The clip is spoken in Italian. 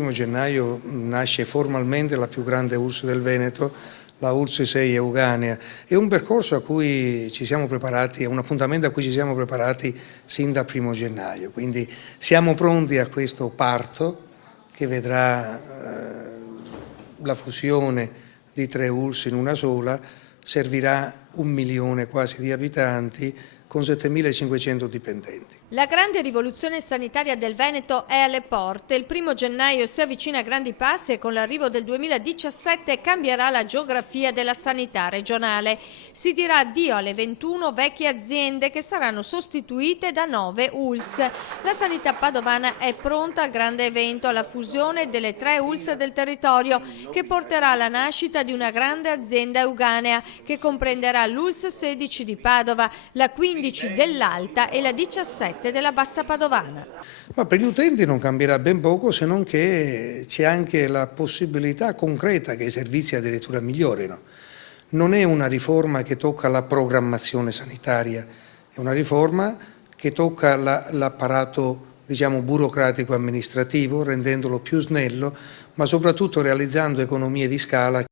1° gennaio nasce formalmente la più grande ULSS del Veneto, la ULSS 6 Euganea. È un percorso a cui ci siamo preparati, è un appuntamento a cui ci siamo preparati sin dal 1° gennaio, quindi siamo pronti a questo parto che vedrà la fusione di 3 ULSS in una sola, servirà 1 milione quasi di abitanti con 7.500 dipendenti. La grande rivoluzione sanitaria del Veneto è alle porte. Il 1° gennaio si avvicina a grandi passi e con l'arrivo del 2017 cambierà la geografia della sanità regionale. Si dirà addio alle 21 vecchie aziende che saranno sostituite da 9 ULSS. La sanità padovana è pronta al grande evento, alla fusione delle 3 ULSS del territorio, che porterà alla nascita di una grande azienda euganea che comprenderà l'ULSS 16 di Padova, la 15 dell'Alta e la 17 della Bassa Padovana. Ma per gli utenti non cambierà ben poco, se non che c'è anche la possibilità concreta che i servizi addirittura migliorino. Non è una riforma che tocca la programmazione sanitaria, è una riforma che tocca l'apparato, diciamo, burocratico amministrativo, rendendolo più snello, ma soprattutto realizzando economie di scala